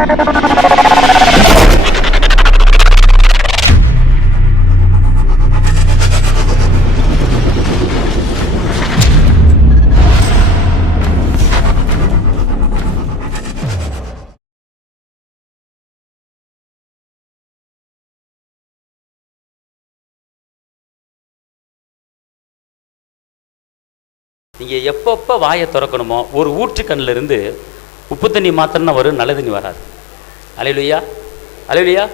நீங்கள் எப்பப்போ வாயை திறக்கணுமோ ஒரு ஊற்றுக்கண்ணில் இருந்து உப்பு தண்ணி மாத்திரம்னா வரும், நல்ல தண்ணி வராது. அல்லேலூயா, அல்லேலூயா.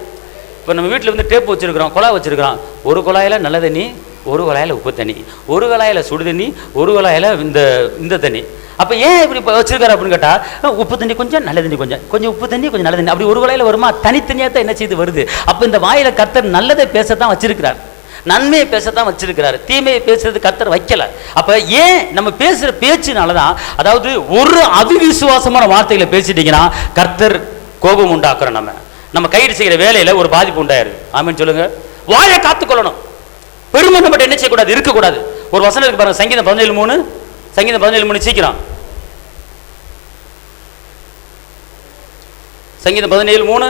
இப்போ நம்ம வீட்டில் வந்து டேப் வச்சுருக்கிறோம், குழாய் வச்சுருக்கிறோம். ஒரு குழாயில் நல்ல தண்ணி, ஒரு குழாயில் உப்பு தண்ணி, ஒரு குழாயில் சுடு தண்ணி, ஒரு குழாயில் இந்த தண்ணி. அப்போ ஏன் இப்படி வச்சுருக்காரு அப்படின்னு கேட்டால், உப்பு தண்ணி கொஞ்சம், நல்ல தண்ணி கொஞ்சம், கொஞ்சம் உப்பு தண்ணி கொஞ்சம் நல்ல தண்ணி, அப்படி ஒரு குழாயில் வருமா? தனித்தனியாக தான் என்ன செய்து வருது. அப்போ இந்த வாயில் கர்த்தர் நல்லதை பேசத்தான் வச்சிருக்கிறார், நன்மையை பேசத்தான் வச்சிருக்கிறாரு, தீமையை பேசுறது கர்த்தர் வைக்கல. அப்ப ஏன் நம்ம பேசுற பேச்சுனாலதான், அதாவது ஒரு அவிசுவாசமான வார்த்தைகளை பேசிட்டீங்கன்னா கர்த்தர் கோபம் உண்டாக்குறோம். நம்ம கைடு செய்கிற வேலையில ஒரு பாதிப்பு உண்டாயிருது. ஆமென் சொல்லுங்க. வாயை காத்துக்கொள்ளணும். பெருமை நம்ம என்ன செய்யக்கூடாது, இருக்கக்கூடாது. ஒரு வசனம் இருக்கு பாருங்க, சங்கீதம் 17:3. சங்கீதம் 17:3 சீக்கிரம். சங்கீதம் 17:3.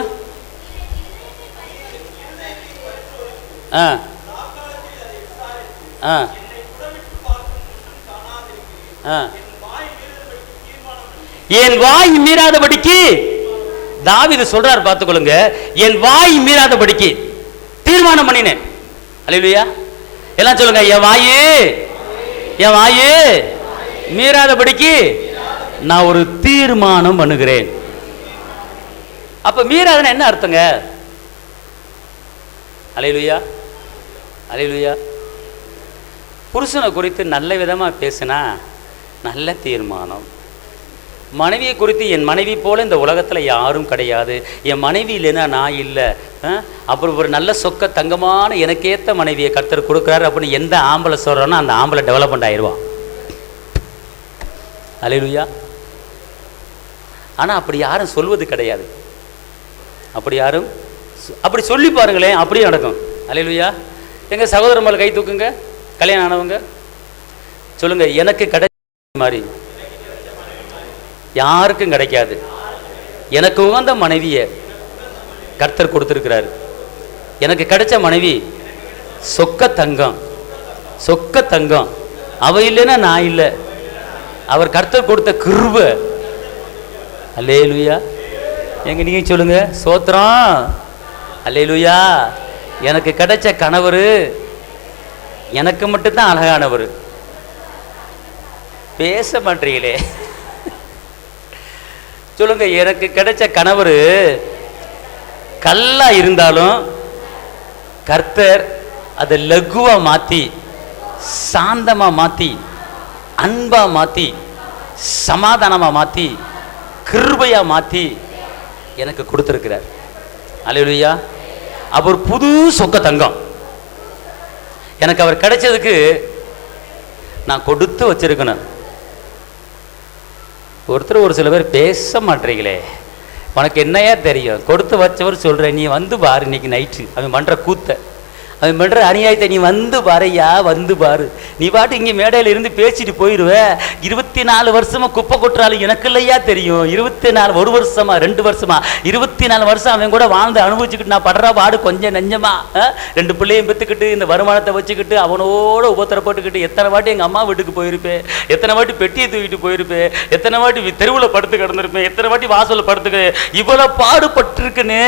என் வாய் மீறாதபடிக்கு, தாவீது சொல்றார் பார்த்துக்கொள்ளுங்க, என் வாய் மீறாதபடிக்கு தீர்மானம் பண்ணினேன். அல்லேலூயா, எல்லாம் சொல்லுங்க. என் வாயே மீறாதபடிக்கு நான் ஒரு தீர்மானம் பண்ணுகிறேன். அப்ப மீறாதன என்ன அர்த்தங்க? அல்லேலூயா, அல்லேலூயா. புருஷனை குறித்து நல்ல விதமாக பேசினா நல்ல தீர்மானம். மனைவியை குறித்து, என் மனைவி போல இந்த உலகத்தில் யாரும் கிடையாது, என் மனைவி இல்லைன்னா நான் இல்லை, அப்புறம் ஒரு நல்ல சொக்க தங்கமான எனக்கேற்ற மனைவியை கர்த்தர் கொடுக்குறாரு அப்படின்னு எந்த ஆம்பளை சொல்கிறானோ அந்த ஆம்பளை டெவலப்மெண்ட் ஆயிடுவான். அல்லேலூயா. ஆனால் அப்படி யாரும் சொல்வது கிடையாது. அப்படி சொல்லி பாருங்களேன், அப்படியே நடக்கும். அல்லேலூயா. எங்கள் சகோதர மேலே கை தூக்குங்க, கல்யாணம் ஆனவங்க சொல்லுங்க. எனக்கு கிடைச்ச மாதிரி யாருக்கும் கிடைக்காது. எனக்கு உகந்த மனைவியை கர்த்தர் கொடுத்துருக்கிறாரு. எனக்கு கிடைச்ச மனைவி சொக்க தங்கம், சொக்க தங்கம். அவ இல்லைன்னா நான் இல்லை, அவர் கர்த்தர் கொடுத்த கிருபை. அல்லேலூயா. எங்க நீங்க சொல்லுங்க, சோத்திரம். அல்லேலூயா. எனக்கு கிடைச்ச கணவர் எனக்கு மட்டும்தான் அழகானவர். பேச மாட்டீங்களே, சொல்லுங்க. எனக்கு கிடைச்ச கணவர் கல்லா இருந்தாலும் கர்த்தர் அதை லகுவா மாத்தி, சாந்தமா மாத்தி, அன்பா மாத்தி, சமாதானமா மாத்தி, கிருபையா மாத்தி எனக்கு கொடுத்திருக்கிறார். அல்லேலூயா. அவர் புது சொக்க தங்கம். எனக்கு அவர் கிடைச்சதுக்கு நான் கொடுத்து வச்சிருக்கணும். ஒருத்தர் ஒரு சில பேர் பேச மாட்டீங்களே, உனக்கு என்னையா தெரியும்? கொடுத்து வச்சவர் சொல்கிறேன், நீ வந்து பாரு இன்னைக்கு நைட்டு அவன் பண்ணுற கூத்தை, அவன் பண்ணுற அநியாயத்தை நீ வந்து பாருயா, வந்து பாரு. நீ பாட்டு இங்கே மேடையில் இருந்து பேசிட்டு போயிடுவ. 24 வருஷமா குப்பை கொட்டுறாலும் எனக்கு இல்லையா தெரியும்? 24, 1 வருஷமா 2 வருஷமா 24 வருஷம் அவன் கூட வாழ்ந்து அனுபவிச்சுக்கிட்டு நான் படுற பாடு கொஞ்சம் நெஞ்சமா. 2 பிள்ளையும் பெற்றுக்கிட்டு இந்த வருமானத்தை வச்சுக்கிட்டு அவனோட உபத்திரப்பட்டுக்கிட்டு எத்தனை வாட்டி எங்கள் அம்மா வீட்டுக்கு போயிருப்பேன், எத்தனை வாட்டி பெட்டியை தூக்கிட்டு போயிருப்பேன், எத்தனை வாட்டி தெருவில் படுத்து கிடந்திருப்பேன், எத்தனை வாட்டி வாசலில் படுத்துக்க. இவ்வளோ பாடுபட்டிருக்குன்னு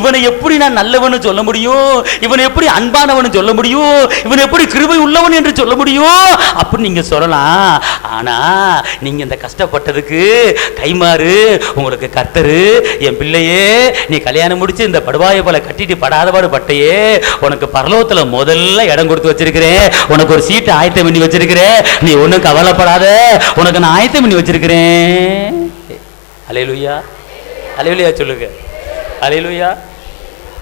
இவனை எப்படி நான் நல்லவன்னு சொல்ல முடியும்? இவனை எப்படி அன்பானவன் சொல்ல முடியும்? இவன் எப்படி கிருபை உள்ளவன் என்று சொல்ல முடியும்? அப்படி நீங்க சொல்லலாம். ஆனா நீங்க இந்த கஷ்டப்பட்டதுக்கு கைமாறு உங்களுக்கு கர்த்தரு, என் பிள்ளையே நீ கல்யாணம் முடிச்சு இந்த படுவாயை போல கட்டிட்டு படாதபாடு பட்டையே, உனக்கு பரலோகத்துல முதல்ல இடம் கொடுத்து வச்சிருக்கிறேன், உனக்கு ஒரு சீட்டு ஆயத்தம் பண்ணி வச்சிருக்கிறேன், நீ ஒன்னும் கவலைப்படாத, உனக்கு நான் ஆயத்தம் பண்ணி வச்சிருக்கிறேன். அல்லேலூயா, அல்லேலூயா சொல்லுங்க. அல்லேலூயா.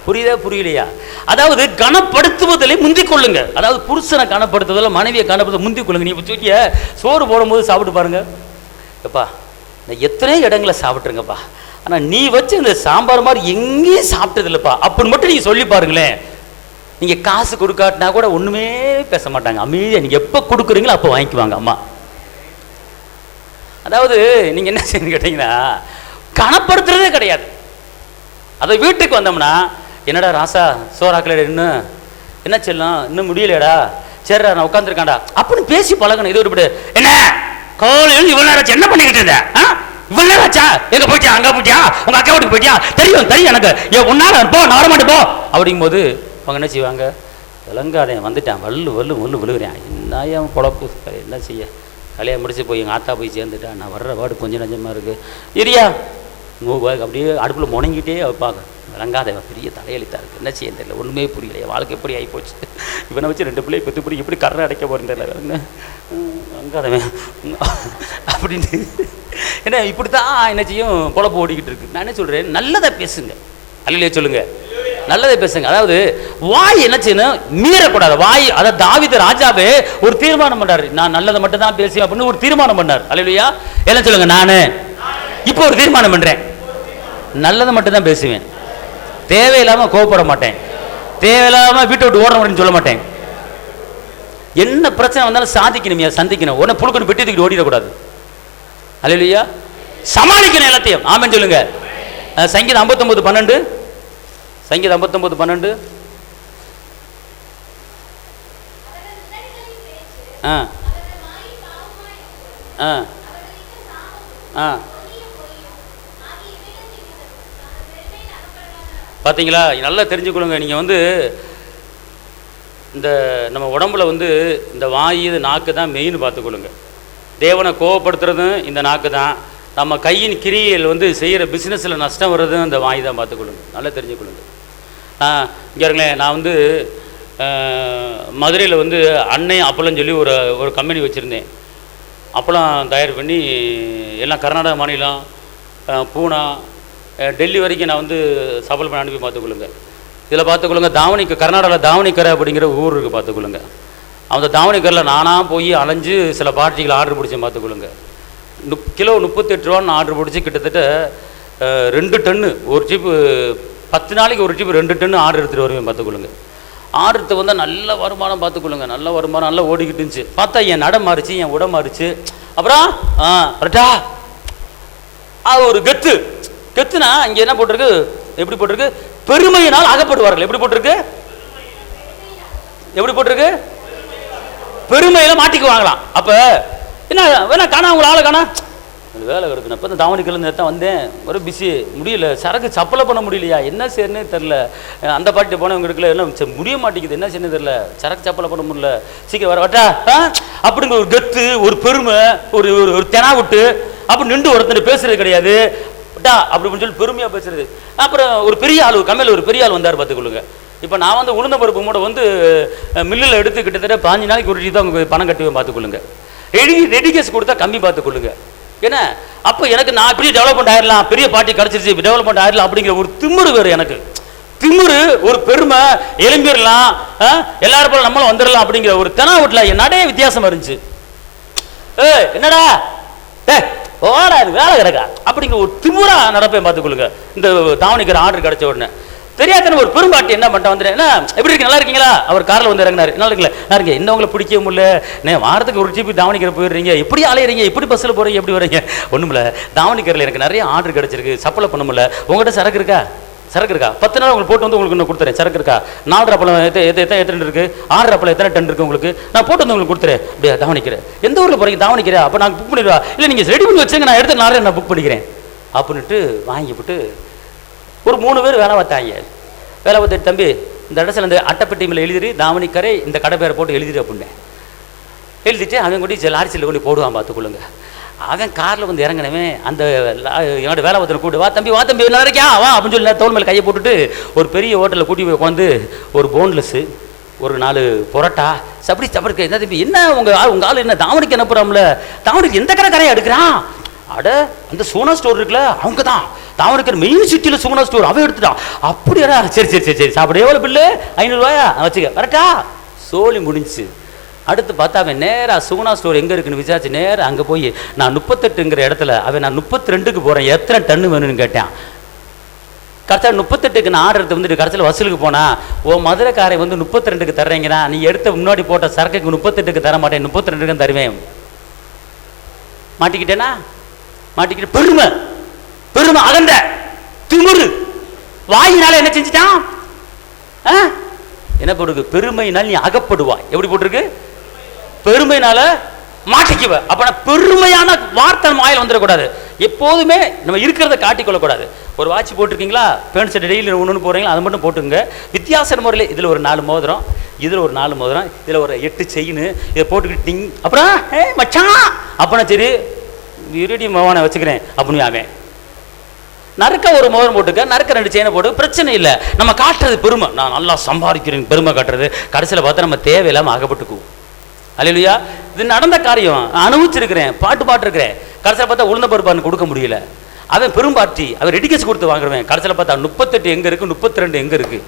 புரியுதா புரியலையா? அதாவது கனப்படுத்துவதிலே முந்திக் கொள்ளுங்க. அதாவது புருஷனை கனப்படுத்துவதில் மனைவியை கனப்படுத்த முந்திக் கொள்ளுங்க. நீ தூக்கிய சோறு போடும்போது சாப்பிட்டு பாருங்க, எப்பா நான் எத்தனையோ இடங்களை சாப்பிட்ருங்கப்பா, ஆனால் நீ வச்சு இந்த சாம்பார் மாதிரி எங்கேயும் சாப்பிட்டது இல்லைப்பா அப்படின்னு மட்டும் நீங்கள் சொல்லி பாருங்களேன். நீங்கள் காசு கொடுக்காட்டினா கூட ஒன்றுமே பேச மாட்டாங்க, அமைதியாக. நீங்கள் எப்போ கொடுக்குறீங்களோ அப்போ வாங்கிக்குவாங்க அம்மா. அதாவது நீங்கள் என்ன செய்யணும்னு கேட்டிங்கன்னா, கனப்படுத்துறதே கிடையாது. அதை வீட்டுக்கு வந்தோம்னா, என்னடா ராசா சோறாக்கல இன்னும் என்ன செல்லம் இன்னும் முடியலடா, சரிடா நான் உட்காந்துருக்காண்டா அப்படின்னு பேசி பழகணும். இது ஒரு என்ன கோவில் இவ்வளவு நேரம் என்ன பண்ணிக்கிட்டு இருந்த, இவ்வளவு நேரம் ஆச்சா, எங்க போயிட்டியா, அங்க போயிட்டியா, உங்க அக்கா வீட்டுக்கு போயிட்டியா, தெரியும் தெரியும் எனக்கு, ஒன்னால போ நான் வரமாட்டேன் போ அப்படிங்கும் போது அவங்க என்ன செய்வாங்க, விளங்காதேன் வந்துட்டான் வல்லு வல்லு வல்லு விழுகிறேன், என்ன என் பொழப்பு, என்ன செய்ய, கல்யாணம் முடிச்சு போய் எங்கள் ஆத்தா போய் சேர்ந்துட்டா, நான் வர்ற வாடு கொஞ்சம் நஞ்சமாக இருக்குது, இரியா அப்படியே அடுப்பில் முணங்கிட்டே வைப்பாங்க. விளங்காத பெரிய தலையெழுத்தா இருக்குது, என்ன செய்ய தெரியல, ஒன்றுமே புரியல, வாழ்க்கை எப்படி ஆகி போச்சு, இவனை வச்சு 2 பிள்ளையை பெற்று பிடி எப்படி கரை அடைக்க போகிறேன் தெரியல, விளங்காதவன் அப்படின்ட்டு. ஏன்னா இப்படி தான் என்ன செய்யும் பொழப்பு ஓடிக்கிட்டு இருக்கு. நான் என்ன சொல்கிறேன், நல்லதை பேசுங்க, அல்லையே சொல்லுங்க, நல்லதை பேசுங்க. அதாவது வாய் என்ன செய்யணும், மீறக்கூடாது வாய். அதாவது தாவீது ராஜாவே ஒரு தீர்மானம் பண்ணாரு, நான் நல்லதை மட்டும் தான் பேசுவேன் அப்படின்னு ஒரு தீர்மானம் பண்ணார். அல்லையா என்ன சொல்லுங்க, நானு இப்போ ஒரு தீர்மானம் பண்றேன், நல்லதை மட்டும் தான் பேசுவேன், தேவையில்லாம கோவப்பட மாட்டேன், தேவையில்லாம வீட்டை விட்டு ஓடுறேன் சொல்ல மாட்டேன், என்ன பிரச்சனை வந்தாலும் சாதிக்கணும், சந்திக்கணும், உடனே புழுக்கணும் பெட்டி தூக்கிட்டு ஓடிடக்கூடாது. அல்லையா சமாளிக்கணும் எல்லாத்தையும். ஆமென் சொல்லுங்க. சங்கீதம் 59:12, சங்கீதம் 59:12. பார்த்தீங்களா, நல்லா தெரிஞ்சுக்கொள்ளுங்க. நீங்கள் வந்து இந்த நம்ம உடம்புல வந்து இந்த வாய் நாக்கு தான் மெயின் பார்த்துக்கொள்ளுங்க. தேவனை கோவப்படுத்துறதும் இந்த நாக்கு தான். நம்ம கையின் கிரியையில் வந்து செய்கிற பிஸ்னஸில் நஷ்டம் வர்றதும் இந்த வாய் தான் பார்த்துக்கொள்ளுங்க, நல்லா தெரிஞ்சுக்கொள்ளுங்க. இங்கே இருங்களேன், நான் வந்து மதுரையில் வந்து அன்னை அப்பளம்னு சொல்லி ஒரு கம்பெனி வச்சுருந்தேன். அப்பளம் தயார் பண்ணி எல்லாம் கர்நாடகா மாநிலம், பூனா, டெல்லி வரைக்கும் நான் வந்து சப்ளை பண்ணி அனுப்பி பார்த்துக்கொள்ளுங்க. இதில் பார்த்துக்கொள்ளுங்க, கர்நாடகாவில் தாவணிக்கரை அப்படிங்கிற ஊர் இருக்குது பார்த்துக்கொள்ளுங்க. அந்த தாவணிக்கரில் நானாக போய் அலைஞ்சு சில பார்ட்டிகளை ஆர்டர் பிடிச்சேன் பார்த்துக்கொள்ளுங்க. கிலோ 38 ரூபான்னு ஆர்டர் பிடிச்சி கிட்டத்தட்ட 2 டன்னு ஒரு ட்ரிப்பு, 10 நாளைக்கு ஒரு ட்ரிப்பு 2 டன்னு ஆர்டர் எடுத்துகிட்டு வருவேன் பார்த்துக்கொள்ளுங்க. ஆர்டர் எடுத்து வந்தால் நல்ல வருமானம் பார்த்துக்கொள்ளுங்க, நல்ல வருமானம் நல்லா ஓடிக்கிட்டு இருந்துச்சு. பார்த்தா என் நட மாறிச்சு, என் உடம்பு மாறிச்சு. அப்புறம் கரெக்டா ஒரு கெத்துனா இங்கே என்ன போட்டிருக்கு, எப்படி போட்டிருக்கு, பெருமையினால் அகப்படுவார்கள். எப்படி போட்டிருக்கு, எப்படி போட்டிருக்கு, பெருமையில மாட்டிக்குவாங்களாம். அப்ப என்ன வேணா காணா, உங்களை ஆளை காணா, வேலை கிடக்கு. இப்போ இந்த தாவணிக்கிழமை நேரத்தான் வந்தேன், ஒரு பிஸி, முடியல, சரக்கு சப்பலை பண்ண முடியலையா, என்ன செய்யணுன்னே தெரில. அந்த பாட்டி போனவங்க இருக்குல்ல, எல்லாம் முடிய மாட்டேங்குது, என்ன செய்யணும் தெரில, சரக்கு சப்பலை பண்ண முடியல, சீக்கிரம் வர வட்டா அப்படிங்கிற ஒரு கெத்து, ஒரு பெருமை, ஒரு ஒரு தெனா விட்டு அப்படி நின்று ஒருத்தர் பேசுறது கிடையாது அப்படின்னு சொல்லி பெருமையாக பேசுறது. அப்புறம் ஒரு பெரிய ஆள், கம்மியில் ஒரு பெரிய ஆள் வந்தார் பார்த்துக்கொள்ளுங்க. இப்போ நான் வந்து உளுந்த பருப்பு மூட வந்து மில்லில் எடுத்து கிட்டத்தட்ட 5 நாளைக்கு ஒரு தான் உங்களுக்கு பணம் கட்டுவேன் பார்த்துக்கொள்ளுங்க. ரெடி கேஸ் கொடுத்தா கம்மி பார்த்துக்கொள்ளுங்க. ஏன்னா அப்போ எனக்கு நான் இப்படி டெவலப்மெண்ட் ஆயிடலாம், பெரிய பார்ட்டி கிடச்சிருச்சு, டெவலப்மெண்ட் ஆயிடலாம் அப்படிங்கிற ஒரு திமிரு வேறு எனக்கு. திமிரு, ஒரு பெருமை, எலும்பிடலாம், எல்லாரும் போல நம்மளும் வந்துடலாம் அப்படிங்கிற ஒரு தெனாவட்டில் என் நடைய வித்தியாசமாக இருந்துச்சு. என்னடா ஓடா வேலை கிடக்கா அப்படிங்கிற ஒரு திமுறா நடப்பேன் பார்த்துக்கொள்ளுங்க. இந்த தாவணிக்கிற ஆர்டர் கிடைச்ச உடனே தெரியாத ஒரு பெரும்பாட்டி என்ன பண்ணிட்டு வந்துடுறேன், என்ன எப்படி இருக்கு, நல்லா இருக்கீங்களா, அவர் காரில் வந்து இறங்கினார், நல்லா இருக்குல்ல, நல்லா இருக்கேன், என்ன உங்களை பிடிக்க முடியல, வாரத்துக்கு ஒரு ஜிபி தாவணிக்கிற போயிடுறீங்க, எப்படி அலையிறீங்க, எப்படி பஸ்ஸில் போகிறீங்க, எப்படி வரீங்க, ஒன்றும் இல்லை, தாவணிக்கரில் எனக்கு நிறைய ஆர்டர் கிடச்சிருக்கு, சப்ளை பண்ண முடியல, உங்கள்கிட்ட சரக்கு இருக்கா, 10 நாள் உங்களுக்கு போட்டு வந்து உங்களுக்கு இன்னும் கொடுத்துறேன், சரக்கு இருக்கா, 4 அப்பளம் எத்தனை டன் இருக்கு, 6 அப்பளம் எத்தனை டன் இருக்கு உங்களுக்கு, நான் போட்டு வந்து உங்களுக்கு கொடுத்துறேன், அப்படியே தாவணிக்கிறேன், எந்த ஊரில் போகிறீங்க, தாவணிக்கிறேன், அப்போ நான் புக் பண்ணிடுவா, இல்லை நீங்கள் ரெடி பண்ணி வச்சுங்க, நான் எடுத்து நான் புக் பண்ணிக்கிறேன் அப்படின்ட்டு வாங்கிவிட்டு ஒரு 3 பேர் வேலை பார்த்தாங்க. வேலை பார்த்துட்டு, தம்பி இந்த இடத்துல இந்த அட்டைப்பெட்டி மேலே எழுதிரு, தாவணிக்கரை இந்த கடை பேரை போட்டு எழுதிரு அப்படின்னேன். எழுதிட்டு அவன் கொண்டு லாரிசில் கொண்டு போடுவான் பார்த்துக்கொள்ளுங்க. அவன் காரில் வந்து இறங்கினவன் அந்த என்னோட வேலை பார்த்து கூட்டு, வா தம்பி நல்லா இருக்கியா வா அப்படின்னு சொல்லி தோல் மேலே கையை போட்டுட்டு ஒரு பெரிய ஹோட்டலில் கூட்டி போய் உட்காந்து ஒரு போன்லெஸ்ஸு, ஒரு 4 பொரோட்டா சப்படி சப்படி, என்ன தம்பி என்ன உங்கள் ஆள் என்ன தாவணிக்கு அனுப்புகிறாம்ல, தாவணிக்கு எந்த கரையை எடுக்கிறான், அட அந்த சோனா ஸ்டோர் இருக்குல்ல அவங்க தான், தாவணிக்கிற மெயின் சிட்டியில் சோனா ஸ்டோர் அவன் எடுத்துட்டான், அப்படியா, சரி சரி சரி சரி சாப்பிட எவ்வளோ பில்லு, 500 ரூபாயா வச்சுக்க கரெக்டா, சோழி முடிஞ்சு. அடுத்து பார்த்தா அவன் நேராக சுகுணா ஸ்டோர் எங்கே இருக்குன்னு விசாரிச்சு நேராக அங்கே போய் நான் 38ங்கிற இடத்துல அவன் நான் 32க்கு போகிறேன், எத்தனை டன்னு வேணும்னு கேட்டான். கரெக்டாக 38க்கு நான் ஆர்டர் எடுத்து வந்துட்டு கடைசியில் வசூலுக்கு போனால், ஓ மதுரைக்காரை வந்து 32க்கு தர்றீங்கன்னா நீ எடுத்த முன்னாடி போட்ட சரக்குக்கு 38க்கு தர மாட்டேன், 32க்கு தருவேன். மாட்டிக்கிட்டேன்னா மாட்டிக்கிட்டு பெருமை அகந்த திமுரு வாயினால என்ன செஞ்சுட்டான்? என்ன போட்டிருக்கு? பெருமையினால் நீ அகப்படுவாய். எப்படி போட்டிருக்கு? பெருமையினால மாட்டிக்குவ. அப்ப பெருமையான வார்த்தை நம்ம வாயில வந்துடக்கூடாது. எப்போதுமே நம்ம இருக்கிறத காட்டிக்கொள்ளக்கூடாது. ஒரு வாட்ச் போட்டிருக்கீங்களா? பேண்ட் ஷர்ட் டெய்லி ஒன்று போறீங்களா? அதை மட்டும் போட்டுங்க. வித்தியாச முறையில் இதில் ஒரு 4 மோதிரம், இதில் ஒரு 4 மோதிரம், இதில் ஒரு 8 செயின், இதை போட்டுக்கிட்டீங்க. அப்புறம் மச்சான் அப்பனா சரி இருடி மோகனை வச்சுக்கிறேன் அப்படின்னு அவன் நறுக்க ஒரு மோதிரம் போட்டுக்க, நறுக்க 2 செயினை போட்டு பிரச்சனை இல்லை. நம்ம காட்டுறது பெருமை, நான் நல்லா சம்பாதிக்கிறேன் பெருமை காட்டுறது. கடைசியில் பார்த்தா நம்ம தேவையில்லாமல் அகப்பட்டுக்குவோம். அல்லேலூயா. இது நடந்த காரியம், அனுபவிச்சிருக்கிறேன், பாட்டுருக்கிறேன். கடைசியில் பார்த்தா உளுந்த பருப்பான்னு கொடுக்க முடியல. அவன் பெரும்பாட்டி, அவன் ரெடிகேஸ் கொடுத்து வாங்குறவன். கடைசியில் பார்த்தா 38 எங்கே இருக்குது, 32 எங்கே இருக்குது?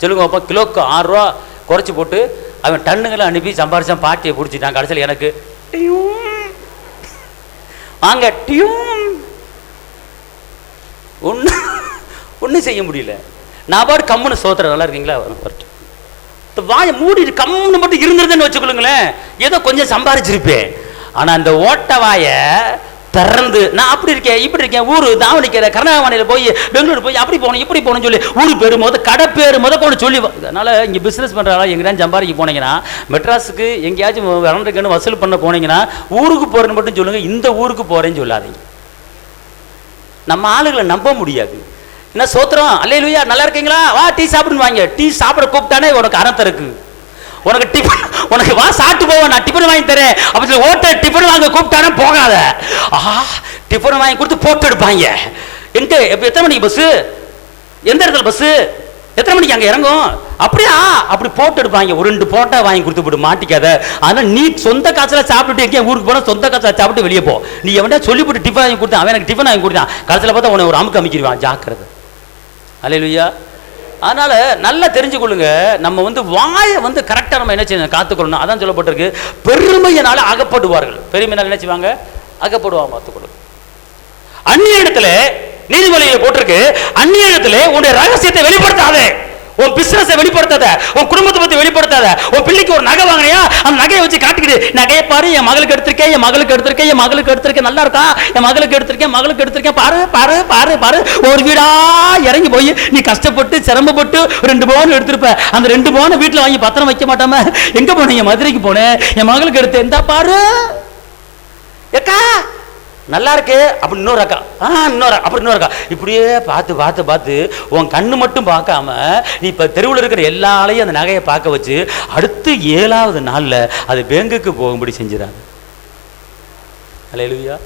சொல்லுங்க அப்பா. கிலோக்கு 6 ரூபா குறைச்சி போட்டு அவன் டன்னுங்களை அனுப்பி சம்பாரிச்சான். பாட்டியை பிடிச்சிட்டான். கடைசியில் எனக்கு வாங்க ஒன்றும் செய்ய முடியல. நான் பாட்டு கம்முன்னு சோத்திரம். நல்லா இருக்கீங்களா? வாயை மூடிட்டு கம்முன்னு மட்டும் இருந்திருந்தேன்னு வச்சுக்கொள்ளுங்களேன், ஏதோ கொஞ்சம் சம்பாரிச்சிருப்பேன். ஆனா அந்த ஓட்ட வாய திறந்து நான் அப்படி இருக்கேன் இப்படி இருக்கேன், ஊரு தாவணிக்கிற கர்நாடகாவில் போய் பெங்களூர் போய் அப்படி போகணும் இப்படி போகணும்னு சொல்லி ஊர் பேரு கடை பேரு கொண்டு சொல்லி. அதனால இங்கே பிஸ்னஸ் பண்ணுறாங்களா எங்கேயா சம்பாதிக்க போனீங்கன்னா, மெட்ராஸுக்கு எங்கேயாச்சும் விளம்பரக்குன்னு வசூல் பண்ண போனீங்கன்னா ஊருக்கு போகிறேன்னு மட்டும் சொல்லுங்க, இந்த ஊருக்கு போகிறேன்னு சொல்லாதீங்க. நம்ம ஆளுகளை நம்ப முடியாது. என்ன சோத்திரம்? அல்லேலூயா. நல்லா இருக்கீங்களா? வா டீ சாப்பிடுன்னு வாங்க. டீ சாப்பிட கூப்பிட்டானே உனக்கு அறத்தை இருக்கு. உனக்கு டிஃபன், உனக்கு வா சாப்பிட்டு போவ, நான் டிஃபன் வாங்கி தரேன் அப்படி ஹோட்டல் டிஃபன் வாங்க கூப்பிட்டானே போகாத. டிஃபன் வாங்கி கொடுத்து போட்டு எடுப்பாங்க. எங்க எத்தனை மணிக்கு பஸ்ஸு, எந்த இடத்துல பஸ்ஸு, எத்தனை மணிக்கு அங்கே இறங்கும், அப்படியா அப்படி போட்டு எடுப்பாங்க. ஒரு 2 போட்டா வாங்கி கொடுத்து போட்டு மாட்டிக்காத. ஆனால் நீ சொந்த காசில் சாப்பிட்டுட்டு எங்கேயும் ஊருக்கு போனால் சொந்த காசில் சாப்பிட்டு வெளியே போ. நீ எவன்டா சொல்லிவிட்டு டிஃபன் வாங்கி கொடுத்தான், அவன் எனக்கு டிஃபன் வாங்கி கொடுத்தான், கடைசியில் பார்த்தா உன்னை ஒரு அமுக்கு அமைக்கிடுவான். ஜாக்கிரதை. அல்லேலூயா. அதனால நல்லா தெரிஞ்சுக்கொள்ளுங்க, நம்ம வாயை கரெக்டாக நம்ம என்ன செய்யணும், காத்துக்கொள்ளணும். அதான் சொல்லப்பட்டிருக்கு, பெருமையினால அகப்படுவார்கள். பெருமையினால என்ன செய்வாங்க? அகப்படுவாங்க. பார்த்துக்கொள்ளுங்க. அந்நிய இடத்துல நீதிமொழியில போட்டிருக்கு, அந்நிய இடத்துல உன்னுடைய ரகசியத்தை வெளிப்படுத்தாதே, உன் பிசினஸை வெளிப்படுத்தாத, உன் குடும்பத்தை பத்தி வெளிப்படுத்தாத. உன் பிள்ளைக்கு ஒரு நகை வாங்கினியா, அந்த நகையை வச்சு காட்டிக்கிடு. நகையை பாரு, என் மகளுக்கு எடுத்திருக்கேன், என் மகளுக்கு எடுத்திருக்கேன், என் மகளுக்கு எடுத்திருக்கேன், நல்லா இருக்கா, என் மகளுக்கு எடுத்திருக்கேன், மகளுக்கு எடுத்திருக்கேன், பாரு பாரு பாரு பாரு. ஒரு வீடா இறங்கி போய் நீ கஷ்டப்பட்டு சிரமப்பட்டு 2 பவுன் எடுத்திருப்ப. அந்த 2 பவுனை வீட்டில் வாங்கி பத்திரம் வைக்க மாட்டாம எங்க போனீங்க? மதுரைக்கு போனேன், என் மகளுக்கு எடுத்தேன், இந்த பாரு ஏக்கா நல்லா இருக்கு அப்படி இன்னொரு அக்கா, அப்படி இன்னொரு அக்கா. இப்படியே பார்த்து பார்த்து பார்த்து உன் கண்ணு மட்டும் பார்க்காம நீ இப்போ தெருவில் இருக்கிற எல்லாரையும் அந்த நகையை பார்க்க வச்சு அடுத்து 7வது நாளில் அது பேங்குக்கு போகும்படி செஞ்சுறாங்க. அல்லேலூயா.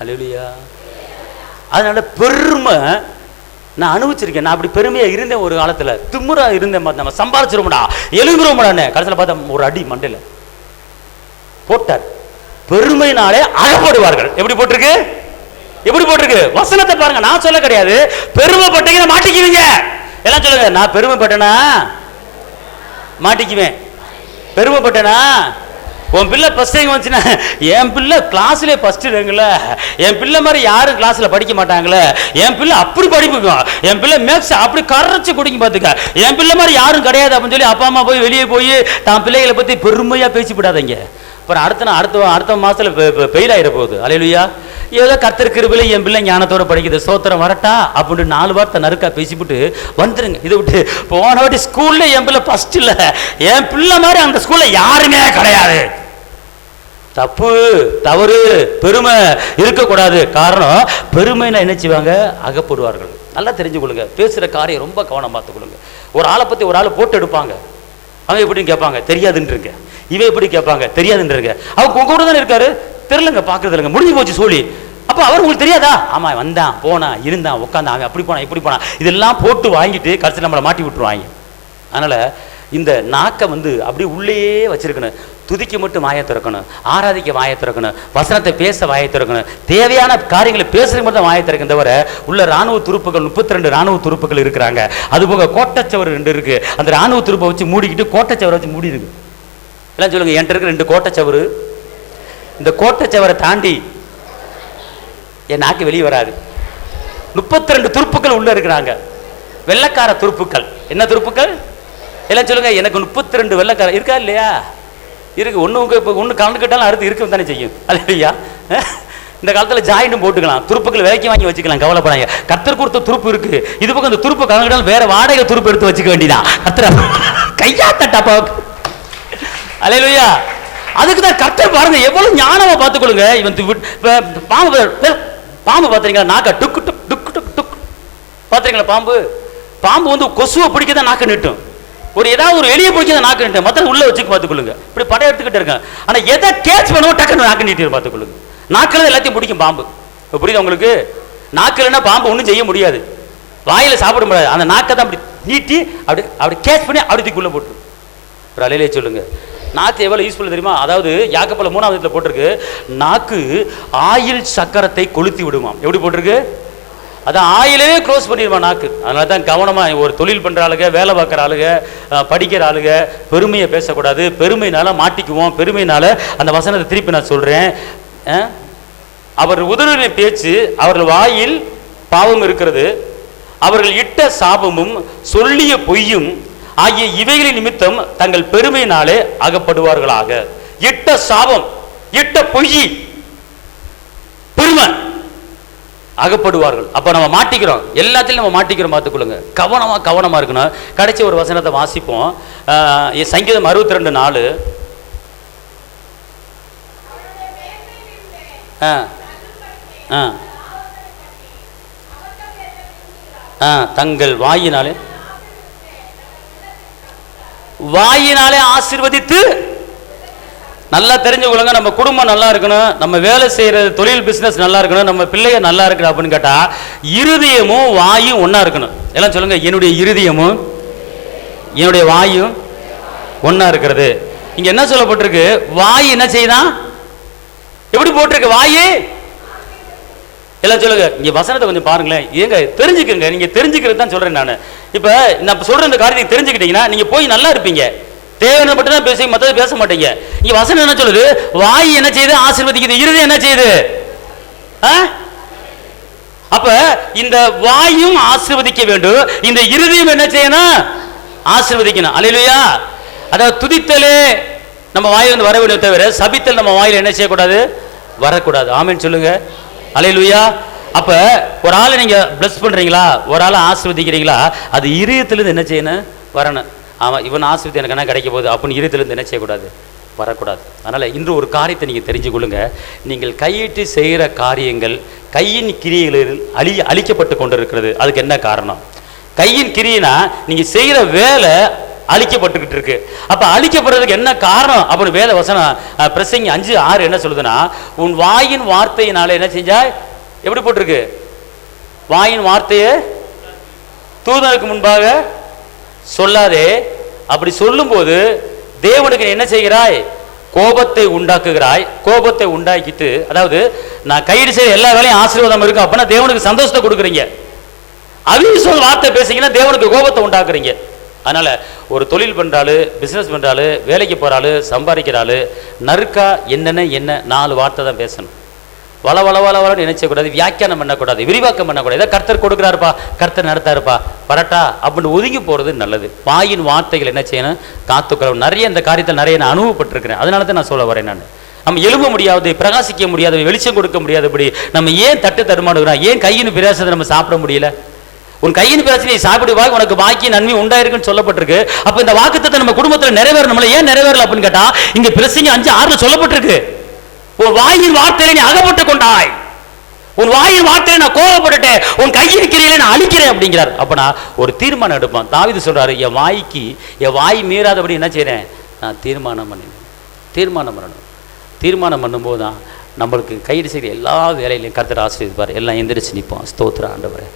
அல்லேலூயா. அதனால பெருமை நான் அனுபவிச்சிருக்கேன். நான் அப்படி பெருமையாக இருந்தேன் ஒரு காலத்தில், திமுறா இருந்தேன். நம்ம சம்பாதிச்சிருவோம்டா, எழுந்துருவோம்டான்னு. கடைசியில் பார்த்தா ஒரு அடி மண்டையில் போட்டார். பெருமையினாலே அகப்படுவார்கள். எப்படி போட்டிருக்கு? எப்படி போட்டிருக்கு? வசனத்தை பாருங்க. நான் சொல்ல கிடையாது. பெருமைப்பட்டீங்க மாட்டிக்குவீங்க. எல்லாம் சொல்லுங்க, நான் பெருமைப்பட்டேனா மாட்டிக்குவேன். பெருமைப்பட்டேனா, உன் பிள்ளை ஃபர்ஸ்ட் டைம் வந்துச்சுன்னா, என் பிள்ளை கிளாஸ்ல ஃபர்ஸ்ட் ரேங்க்ல, என் பிள்ளை மாதிரி யாரும் கிளாஸ்ல படிக்க மாட்டாங்களே, என் பிள்ளை அப்படி படிப்புக்கும், என் பிள்ளை மேக்ஸ் அப்படி கரைச்சு குடிக்கும் பார்த்துக்க, என் பிள்ளை மாதிரி யாரும் கிடையாது அப்படின்னு சொல்லி அப்பா அம்மா போய் வெளியே போய் தான் பிள்ளைகளை பத்தி பெருமையா பேசி விடாதீங்க. அப்புறம் அடுத்த மாசத்துல பெயில் ஆயிட போகுது. அல்லேலூயா. ஏதோ கர்த்தர் கிருபையில என் பிள்ளை ஞானத்தோட படிக்குது, சோத்திரம் வரட்டா அப்படின்னு 4 வார்த்தை நறுக்கா பேசிவிட்டு வந்துருங்க. இதை விட்டு போன வாட்டி ஸ்கூல்ல என் பிள்ளை ஃபர்ஸ்ட் இல்ல, என் பிள்ளை மாதிரி அந்த ஸ்கூல்ல யாருமே கிடையாது. தப்பு, தவறு, பெருமை இருக்கக்கூடாது. காரணம், பெருமைனா என்ன செய்வாங்க? அகப்படுவார்கள். நல்லா தெரிஞ்சுக்கொள்ளுங்க. பேசுற காரியம் ரொம்ப கவனம் பார்த்துக்கொள்ளுங்க. ஒரு ஆளை பத்தி ஒரு ஆள் போட்டு எடுப்பாங்க, அவங்க எப்படின்னு கேட்பாங்க, தெரியாதுன்றீங்க. இவன் எப்படி கேட்பாங்க, தெரியாதுன்றீங்க. அவங்க உங்க கூட தானே இருக்காரு, தெரியலங்க, பாக்குறது இல்லைங்க, முடிஞ்சு போச்சு சொல்லி. அப்போ அவர் உங்களுக்கு தெரியாதா? ஆமா, வந்தான் போனா இருந்தான் உட்காந்தான், அவன் அப்படி போனா இப்படி போனா, இதெல்லாம் போட்டு வாங்கிட்டு கடைசி நம்மளை மாட்டி விட்டுருவாங்க. அதனால இந்த நாக்கை அப்படியே உள்ளேயே வச்சிருக்கணும். துதிக்க மட்டும் வாயை திறக்கணும், ஆராதிக்க வாயை திறக்கணும், வசனத்தை பேச வாயை திறக்கணும், தேவையான காரியங்களை பேசுறதுக்கு மட்டும் வாயை திறக்கணும். தவிர உள்ள ராணுவ துருப்புகள் 32 ராணுவ துருப்புகள் இருக்கிறாங்க. அதுபோக கோட்டச்சவர் 2 இருக்கு. அந்த ராணுவ துருப்பை வச்சு மூடிக்கிட்டு கோட்டச்சவரை வச்சு மூடி இருக்கு. எல்லாம் சொல்லுங்க, என்கிட்ட இருக்கு 2 கோட்டச்சவரு. இந்த கோட்டச்சவரை தாண்டி என் நாக்கு வெளியே வராது. 32 துருப்புகள் உள்ள இருக்கிறாங்க. வெள்ளக்கார துருப்புக்கள். என்ன துருப்புக்கள்? எல்லாம் சொல்லுங்க, எனக்கு 32 வெள்ளக்கார இருக்கா இல்லையா? இருக்கு. ஒன்று கலந்து கேட்டாலும் அடுத்து இருக்க தானே செய்யும். அல்லையா? இந்த காலத்துல ஜாயிண்டும் போட்டுக்கலாம், துருப்புக்கள் விலைக்கு வாங்கி வச்சுக்கலாம், கவலைப்படாங்க. கர்த்தர் கொடுத்த துருப்பு இருக்கு. இது பக்கம் இந்த துருப்பு கலங்கிட்டாலும் வேற வாடகை துருப்பு எடுத்து வச்சுக்க வேண்டியதான். கர்த்தர் கையா தட்டாப்பா. அல்லேலூயா. அதுக்கு தான் கர்த்தர் பாருங்க எவ்வளவு ஞானமா பார்த்துக்கொள்ளுங்க. இவன் பாம்பு பாத்தீங்களா, நாக்க டுக்கு டுக் டுக்கு டுக் டுக் பாத்தீங்களா? பாம்பு வந்து கொசுவை பிடிக்கதான் நாக்க நீட்டும். ஏதாவது ஒரு எளிய பிடிக்கதான் நாக்க நீட்டும். மற்ற உள்ள வச்சுக்க பார்த்துக்கொள்ளுங்க. இப்படி படம் எடுத்துக்கிட்டு இருக்கேன். ஆனா எதை கேட்ச் பண்ணுவோம் டக்குன்னு நாக்க நீட்டி பார்த்துக்கொள்ளுங்க. நாக்கில் எல்லாத்தையும் பிடிக்கும் பாம்பு. புரியுது உங்களுக்கு? நாக்கில்னா பாம்பு ஒன்றும் செய்ய முடியாது, வாயில சாப்பிட முடியாது. அந்த நாக்கை தான் அப்படி நீட்டி அப்படி கேட்ச் பண்ணி அப்படி தூக்குள்ள போட்டு ஒரு அலையிலே சொல்லுங்க. நாக்கு எவ்வளவு யூஸ்ஃபுல் தெரியுமா? அதாவது யாக்கப்பல்ல 3வது போட்டிருக்கு, நாக்கு ஆயில் சக்கரத்தை கொளுத்தி விடுமாம். எப்படி போட்டிருக்கு? அதான் ஆயிலே க்ளோஸ் பண்ணிடுமா நாக்கு. அதனால தான் கவனமா ஒரு தொழில் பண்ற ஆளுங்க, வேலை பார்க்குற ஆளுங்க, படிக்கிற ஆளுங்க பெருமையை பேசக்கூடாது. பெருமையினால மாட்டிக்குவோம். பெருமையினால அந்த வசனத்தை திருப்பி நான் சொல்றேன். அவர் உதறின பேச்சு, அவர்கள் வாயில் பாவம் இருக்கிறது, அவர்கள் இட்ட சாபமும் சொல்லிய பொய்யும் ஆகிய இவைகளின் நிமித்தம் தங்கள் பெருமையினாலே அகப்படுவார்களாக. இட்ட சாபம், இட்ட பொய், பெருமை, அகப்படுவார்கள். அப்ப நம்ம மாட்டிக்கிறோம், எல்லாத்திலும் நம்ம மாட்டிக்கிறோம். பார்த்துக்கொள்ளுங்க, கவனமா இருக்கணும். கடைசி ஒரு வசனத்தை வாசிப்போம். சங்கீதம் 62:4. தங்கள் வாயினாலே ஆசீர்வதித்து. நல்லா தெரிஞ்சுக்கொள்ளுங்க, நம்ம குடும்பம் நல்லா இருக்கணும், நம்ம வேலை செய்யற தொழில் பிசினஸ் நல்லா இருக்கணும், நம்ம பிள்ளைய நல்லா இருக்கணும் அப்படின்னு கேட்டா இருதயமும் வாயும் ஒன்னா இருக்கணும். எல்லாம் சொல்லுங்க, என்னுடைய இருதயமும் என்னுடைய வாயும் ஒன்னா இருக்கிறது. இங்க என்ன சொல்லப்பட்டிருக்கு? வாய் என்ன செய்தான்? எப்படி போட்டிருக்கு? வாயே. எல்லாம் சொல்லுங்க. இங்க வசனத்தை கொஞ்சம் பாருங்களேன். ஏங்க தெரிஞ்சுக்கங்க, நீங்க தெரிஞ்சுக்கிறது தான் சொல்றேன் நான். இப்ப நான் சொல்ற இந்த காரியத்தை தெரிஞ்சுக்கிட்டீங்கன்னா நீங்க போய் நல்லா இருப்பீங்க. தேவையான மட்டும் தான் பேசுவீங்க, மற்றது பேச மாட்டீங்க. இங்க வசனம் என்ன சொல்லுது? வாய் என்ன செய்யுது? ஆசீர்வதிக்குது. இருதயம் என்ன செய்யுது? அப்ப இந்த வாயும் ஆசீர்வதிக்க வேண்டும், இந்த இருதயம் என்ன செய்யணும்? ஆசீர்வதிக்கணும். அல்லேலூயா. அதாவது துதித்தலே நம்ம வாயில இருந்து வர வேண்டும், தவிர சபித்தல் நம்ம வாயில என்ன செய்யக்கூடாது? வரக்கூடாது. ஆமென் சொல்லுங்க. அல்லேலூயா. அப்ப ஒரு ஆளை நீங்க பிளஸ் பண்றீங்களா, ஒரு ஆளை ஆசீர்வதிக்கிறீங்களா, அது இதயத்திலிருந்து என்ன செய்யணும்? வரணும். ஆமா, இவன் ஆசீர்வாதம் எனக்கு என்ன கிடைக்க போகுது அப்படின்னு இதயத்திலிருந்து என்ன செய்யக்கூடாது? வரக்கூடாது. அதனால இன்று ஒரு காரியத்தை நீங்க தெரிஞ்சு கொள்ளுங்க. நீங்கள் கையிட்டு செய்கிற காரியங்கள் கையின் கிரியைகளில் அழிக்கப்பட்டு கொண்டிருக்கிறது. அதுக்கு என்ன காரணம்? கையின் கிரியைனா நீங்க செய்கிற வேலை அழிக்கப்பட்டுக்கிட்டு இருக்கு. அப்ப அழிக்கப்படுறதுக்கு என்ன காரணம் அப்படின்னு வேத வசனம் பிரசங்கி 5:6 என்ன சொல்லுதுன்னா, உன் வாயின் வார்த்தையினால என்ன செஞ்சா? எப்படி போட்டிருக்கு? வாயின் வார்த்தையை தூதனுக்கு முன்பாக சொல்லாதே. அப்படி சொல்லும் போது தேவனுக்கு என்ன செய்கிறாய்? கோபத்தை உண்டாக்குகிறாய். கோபத்தை உண்டாக்கிட்டு, அதாவது நான் கைடு செய்ய எல்லா வேலையும் ஆசீர்வாதம் இருக்கு அப்படின்னா தேவனுக்கு சந்தோஷத்தை கொடுக்குறீங்க. அவிசுவாச வார்த்தை பேசுறீங்கன்னா தேவனுக்கு கோபத்தை உண்டாக்குறீங்க. அதனால ஒரு தொழில் பண்றாளு, பிசினஸ் பண்றாளு, வேலைக்கு போறாளு, சம்பாதிக்கிறாளு, நறுக்கா என்ன 4 வார்த்தை தான் பேசணும். வளவளன்னு நினைச்சக்கூடாது, வியாக்கியானம் பண்ணக்கூடாது, விரிவாக்கம் பண்ணக்கூடாது. ஏதோ கர்த்தர் கொடுக்குறாருப்பா, கர்த்தர் நடத்தாருப்பா, வரட்டா அப்படின்னு ஒதுங்கி போறது நல்லது. வாயின் வார்த்தைகள் என்ன செய்யணும்? காத்துக்கொள்ள. நிறைய இந்த காரியத்தில் நிறைய நான் அனுபவப்பட்டிருக்கிறேன். அதனால தான் நான் சொல்ல வரேன். நான் நம்ம எழும்ப முடியாது, பிரகாசிக்க முடியாது, வெளிச்சம் கொடுக்க முடியாதபடி நம்ம ஏன் தடுமாடுகிறோம்? ஏன் கையின் பிரயாசத்தை நம்ம சாப்பிட முடியல? உன் கையின் பிரச்சனையை சாப்பிடுவாய், உனக்கு பாக்கி நன்மை உண்டாயிருக்குன்னு சொல்லப்பட்டிருக்கு. அப்ப இந்த வாக்குத்தத்தை நம்ம குடும்பத்தில் நிறைவேறணும்ல. ஏன் நிறைவேறல அப்படின்னு கேட்டா இங்க பிரசங்கி 5:6 சொல்லப்பட்டிருக்கு. உன் வாயின் வார்த்தையில நீ அகப்பட்டு கொண்டாய், உன் வாயின் வார்த்தையில நான் கோபப்பட்டுட்டேன், உன் கையின் கிரியையில நான் அழிக்கிறேன் அப்படிங்கிறார். அப்ப நான் ஒரு தீர்மானம் எடுப்பேன். தாவீது சொல்றாரு, என் வாய் மீறாதபடி என்ன செய்யறேன்? நான் தீர்மானம் பண்ணணும். தீர்மானம் பண்ணும்போது தான் நம்மளுக்கு கைடு செய்கிற எல்லா வேலையிலையும் கர்த்தர் ஆசீர்வதிப்பார். எல்லாம் எந்திரிச்சு நிற்போம். ஸ்தோத்திரம் ஆண்டவரே.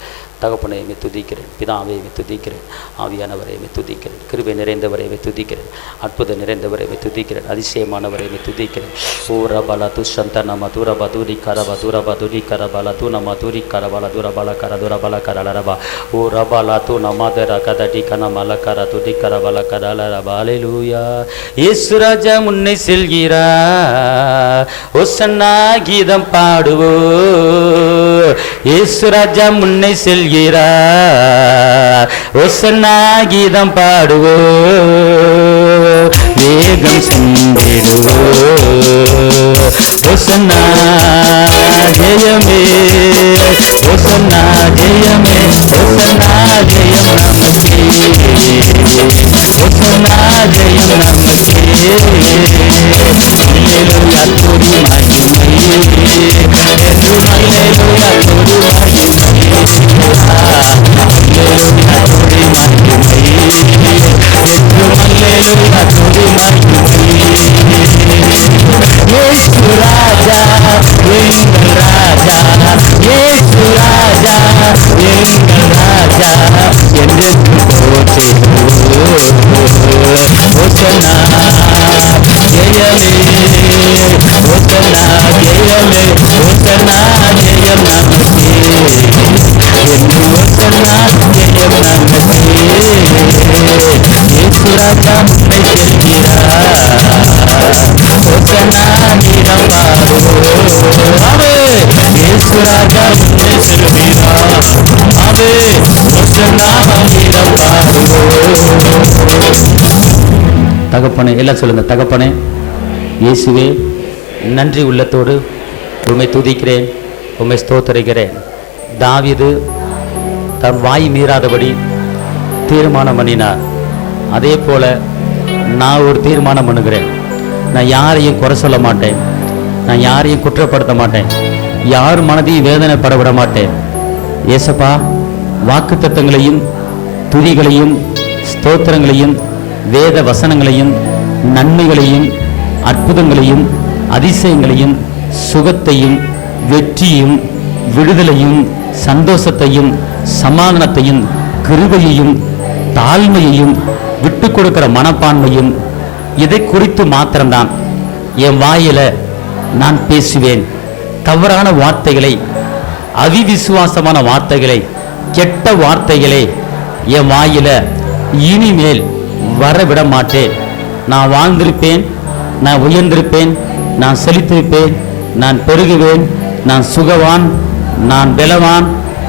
தகப்பனை துதிக்கிறேன், பிதாவை துதிக்கிறேன், ஆவியானவரை துதிக்கிறேன், கிருபை நிறைந்தவரை துதிக்கிறேன், அற்புதம் நிறைந்தவரை துதிக்கிறேன், அதிசயமானவரை துதிக்கிறேன். ஓ ரபல துஷந்த நம துரப துரி கரப துரப துரி கரபல து நம துரி கரபல துரபல கர துரபல கரலரபா. ஓ ரபல து நமதர கதடி கனமல கர துடி கரபல கரலரபா. அல்லேலூயா. இயேசு ராஜா முன்னை செல்கிறா, ஓசன்னா கீதம் பாடுவோ. இயேசு ராஜா முன்னை செல்கிறார், ஓசன்னா கீதம் பாடுவோ. வேகம் சென்றிடுவோ, ஓசன்னா ஜெயமே, ஓசன்னா ஜெயமே, ஓசன்னா ஜெயம் நமக்கே, ஓசன்னா ஜெயம் நமக்கே. அல்லேலூயா துதி மகிமை, என்றும் அல்லேலூயா துதி மகிமை, அல்லேலூயா துதி மகிமை, என்றும் அல்லேலூயா துதி மகிமை. இயேசு ராஜா எங்கள் ராஜா, இயேசு ராஜா எங்கள் ராஜா, என்றென்று போற்றிடுவோம். ஓசன்னா ஜெயமே, ஓசன்னா ஜெயமே, ஓசன்னா ஜெயம் நமக்கே, என்று ஓசன்னா ஜெயம் நமக்கே. இயேசு ராஜா முன்னை செல்கிறார், ஓசன்னா நீரம் பாடுவோம். ஆமே, இயேசு ராஜா முன்னை செல்கிறார், ஆமே, ஓசன்னா நீரம் பாடுவோம். தகப்பனே, எல்லாம் சொல்லுங்க. தகப்பனே இயேசுவே, நன்றி உள்ளத்தோடு உம்மை துதிக்கிறேன், உம்மை ஸ்தோத்தரிக்கிறேன். தாவீது தன் வாய் மீறாதபடி தீர்மானம் பண்ணினார். அதே போல நான் ஒரு தீர்மானம் பண்ணுகிறேன். நான் யாரையும் குறை சொல்ல மாட்டேன், நான் யாரையும் குற்றப்படுத்த மாட்டேன், யார் மனதையும் வேதனைப்பட விட மாட்டேன். ஏசப்பா, வாக்கு தத்தங்களையும் துதிகளையும் ஸ்தோத்திரங்களையும் வேத வசனங்களையும் நன்மைகளையும் அற்புதங்களையும் அதிசயங்களையும் சுகத்தையும் வெற்றியும் விடுதலையும் சந்தோஷத்தையும் சமாதானத்தையும் கிருபையையும் தாழ்மையையும் விட்டு கொடுக்கிற மனப்பான்மையும் இதை குறித்து மாத்திரம்தான் என் வாயில நான் பேசுவேன். தவறான வார்த்தைகளை, அவிவிசுவாசமான வார்த்தைகளை, கெட்ட வார்த்தைகளை என் வாயில இனிமேல் வரவிட மாட்டேன். நான் வாழ்ந்திருப்பேன், நான் உயர்ந்திருப்பேன், நான் செழித்திருப்பேன், நான் பெருகுவேன், நான் சுகவான், நான் பலவான்.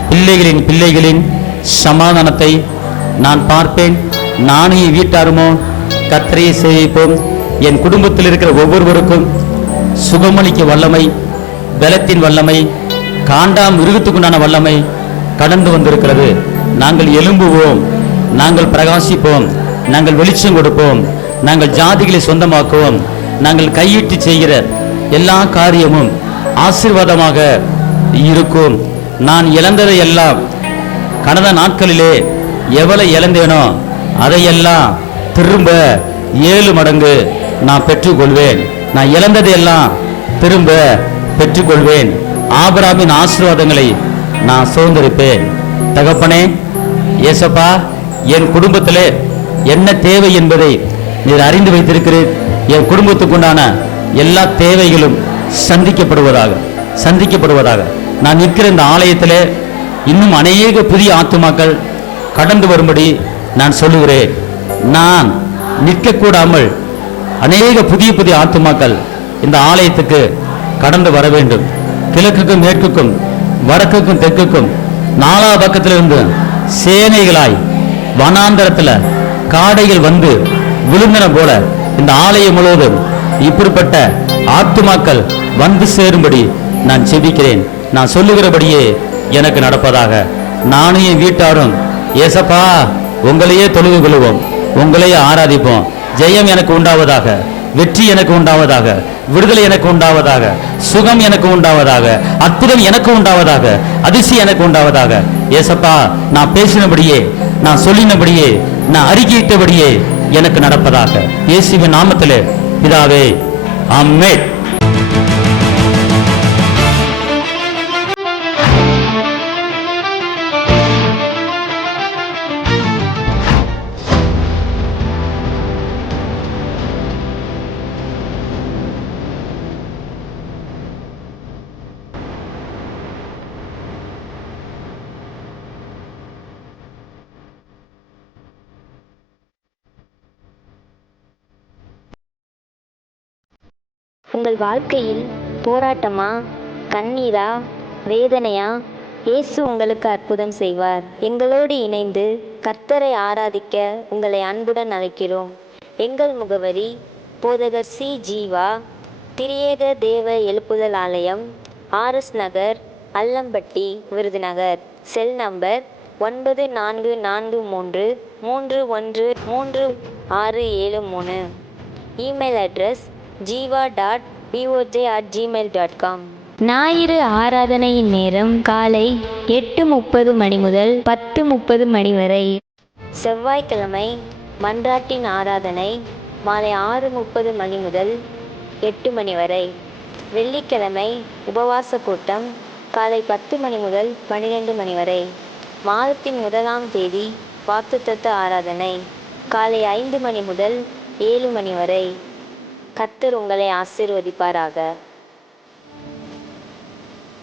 பிள்ளைகளின் சமாதானத்தை நான் பார்ப்பேன். நானும் என் வீட்டாருமோ கர்த்தரையை சேவிப்போம். என் குடும்பத்தில் இருக்கிற ஒவ்வொருவருக்கும் சுகமளிக்க வல்லமை, பலத்தின் வல்லமை, காண்டாம் மிருகத்துக்குண்டான வல்லமை கடந்து வந்திருக்கிறது. நாங்கள் எழும்புவோம், நாங்கள் பிரகாசிப்போம், நாங்கள் வெளிச்சம் கொடுப்போம், நாங்கள் ஜாதிகளை சொந்தமாக்குவோம். நாங்கள் கையிட்டு செய்கிற எல்லா காரியமும் ஆசீர்வாதமாக இருக்கும். நான் இழந்ததை எல்லாம் கடந்த நாட்களிலே எவ்வளவு இழந்தேனோ அதையெல்லாம் திரும்ப 7 மடங்கு நான் பெற்றுக்கொள்வேன். நான் இழந்ததையெல்லாம் திரும்ப பெற்றுக்கொள்வேன். ஆபிரகாமின் ஆசீர்வாதங்களை நான் சுதந்திரிப்பேன். தகப்பனே, ஏசப்பா, என் குடும்பத்திலே என்ன தேவை என்பதை நீர் அறிந்து வைத்திருக்கிறீர். என் குடும்பத்துக்குண்டான எல்லா தேவைகளும் சந்திக்கப்படுவதாக. நான் நிற்கிற இந்த ஆலயத்திலே இன்னும் அநேக புதிய ஆத்துமாக்கள் கடந்து வரும்படி நான் சொல்லுகிறேன். நான் நிற்கக்கூடாமல் அநேக புதிய ஆத்துமாக்கள் இந்த ஆலயத்துக்கு கடந்து வர வேண்டும். கிழக்குக்கும் மேற்குக்கும் வடக்குக்கும் தெற்குக்கும் 4 பக்கத்திலிருந்து சேனைகளாய் வனாந்தரத்தில் காடைகள் வந்து விழுந்தன போல இந்த ஆலயம் முழுவதும் இப்படிப்பட்ட ஆத்துமாக்கள் வந்து சேரும்படி நான் செபிக்கிறேன். நான் சொல்லுகிறபடியே எனக்கு நடப்பதாக. நானும் என் வீட்டாரும் ஏசப்பா உங்களையே தொழுது கொள்வோம், உங்களையே ஆராதிப்போம். ஜெயம் எனக்கு உண்டாவதாக, வெற்றி எனக்கு உண்டாவதாக, விடுதலை எனக்கு உண்டாவதாக, சுகம் எனக்கு உண்டாவதாக, அற்புதம் எனக்கு உண்டாவதாக, அதிசயம் எனக்கு உண்டாவதாக. ஏசப்பா, நான் பேசினபடியே, நான் சொல்லினபடியே, நான் அறிக்கையிட்டபடியே எனக்கு நடப்பதாக. இயேசுவின் நாமத்திலே பிதாவே, ஆமென். உங்கள் வாழ்க்கையில் போராட்டமா, கண்ணீரா, வேதனையா? இயேசு உங்களுக்கு அற்புதம் செய்வார். எங்களோடு இணைந்து கர்த்தரை ஆராதிக்க உங்களை அன்புடன் அழைக்கிறோம். எங்கள் முகவரி: போதகர் சி. ஜீவா, திரியேக தேவ எழுப்புதல் ஆலயம், RS Nagar, Allampatti, Virudhunagar. Cell number 9433313673. Email address jiva.boj@gmail.com. ஞாயிறு ஆராதனையின் நேரம் காலை 8:30 மணி முதல் 10:30 மணி வரை. செவ்வாய்க்கிழமை மன்றாட்டின் ஆராதனை மாலை 6:30 மணி முதல் 8 மணி வரை. வெள்ளிக்கிழமை உபவாச கூட்டம் காலை 10 மணி முதல் 12 மணி வரை. மாதத்தின் 1ஆம் தேதி வாக்குத்தத்த ஆராதனை காலை 5 மணி முதல் 7 மணி வரை. கர்த்தர் உங்களை ஆசீர்வதிப்பாராக.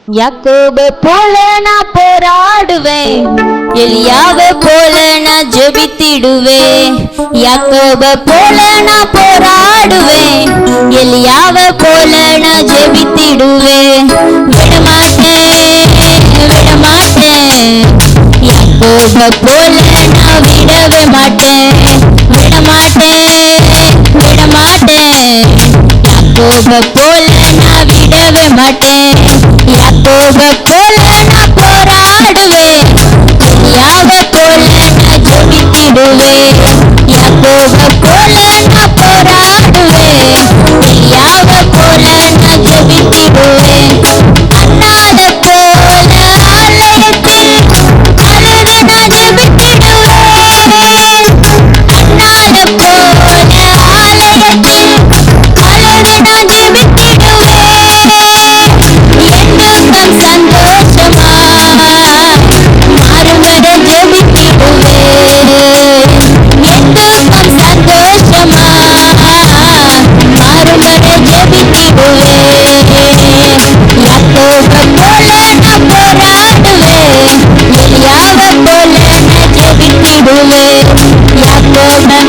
யாக்கோபை போல நான் போராடுவேன், எலியாவை போல நான் ஜெபித்திடுவேன். யாக்கோபை போல நான் போராடுவேன், எலியாவை போல நான் ஜெபித்திடுவேன். விடமாட்டேன் விடமாட்டேன், யாக்கோபை போல நான் விடவே மாட்டேன். விடமாட்டேன் விடமாட்டேன், யாக்கோபை போல நான் விடவே மாட்டேன். யாக்கோபை போல நான் போராடுவேன், எலியாவை போல நான் ஜெபித்திடுவேன். யாக்கோபை போல நான் போராடுவேன், எலியாவை போல நான் ஜெபித்திடுவேன். அண்ணாளை போல ஆலயத்தில் அழுது நான் ஜெபித்திடுவேன். அண்ணாளை போல ஆலயத்தில் அழுது நான் ஜெபித்திடுவேன். என் துக்கம் சந்தோஷமாய் மாறும்பட ஜெபித்திடுவேன். என் துக்கம் சந்தோஷமாய் மாறும்பட ஜெபித்திடுவேன். யாக்கோபை போல நான் போராடுவேன், எலியாவை போல நான் ஜெபித்திடுவேன். யாக்கோபை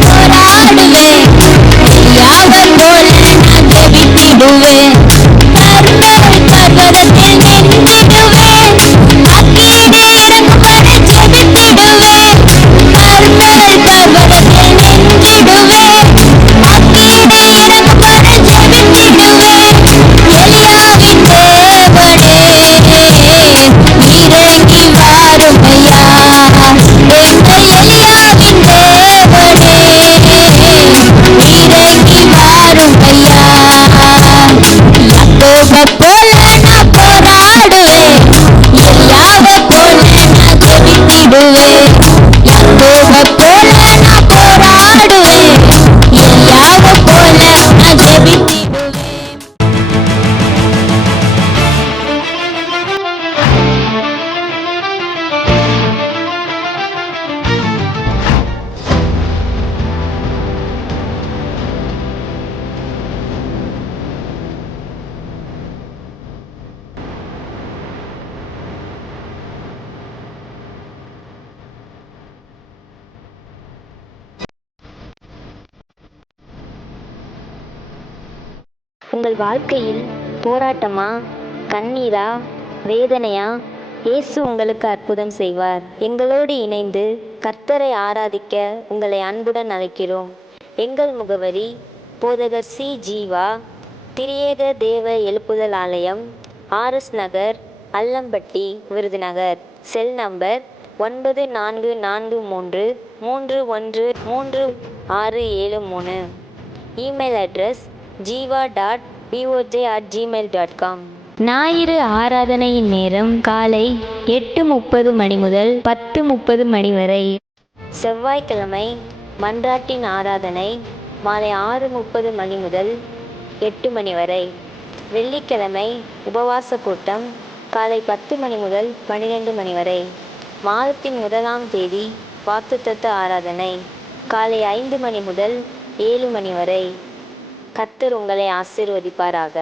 போராடுவேன், எலியாவை போல நான் ஜெபித்திடுவேன். கர்மேல் பர்வதத்தில் நின்றிடுவேன், அக்கினி இறங்கும் வரை ஜெபித்திடுவேன். கர்மேல் பர்வதத்தில் நின்றிடுவேன், அக்கினி இறங்கும் வரை ஜெபித்திடுவேன். எலியாவின் தேவனே இறங்கி வாருமையா, எங்கள் எலியாவின் தேவனே இறங்கி வாருமையா. யாக்கோபை போல நான் போராடுவேன், எலியாவை போல நான் ஜெபித்திடுவேன். யாக்கோபை போல நான் போராடுவேன், எலியாவை போல நான் ஜெபித்திடுவேன். உங்கள் வாழ்க்கையில் போராட்டமா, கண்ணீரா, வேதனையா? இயேசு உங்களுக்கு அற்புதம் செய்வார். எங்களோடு இணைந்து கர்த்தரை ஆராதிக்க உங்களை அன்புடன் அழைக்கிறோம். எங்கள் முகவரி: போதகர் சி. ஜீவா, திரியேக தேவ எழுப்புதல் ஆலயம், RS Nagar, Allampatti, Virudhunagar. Cell number 9433313673. Email address jiva.boj@gmail.com. ஞாயிறு ஆராதனையின் நேரம் காலை 8:30 மணி முதல் 10:30 மணி வரை. செவ்வாய்க்கிழமை மன்றாட்டின் ஆராதனை மாலை 6:30 மணி முதல் 8 மணி வரை. வெள்ளிக்கிழமை உபவாச கூட்டம் காலை 10 மணி முதல் 12 மணி வரை. மாதத்தின் 1ஆம் தேதி வாக்குத்தத்த ஆராதனை காலை 5 மணி முதல் 7 மணி வரை. கர்த்தர் உங்களை ஆசீர்வதிப்பாராக.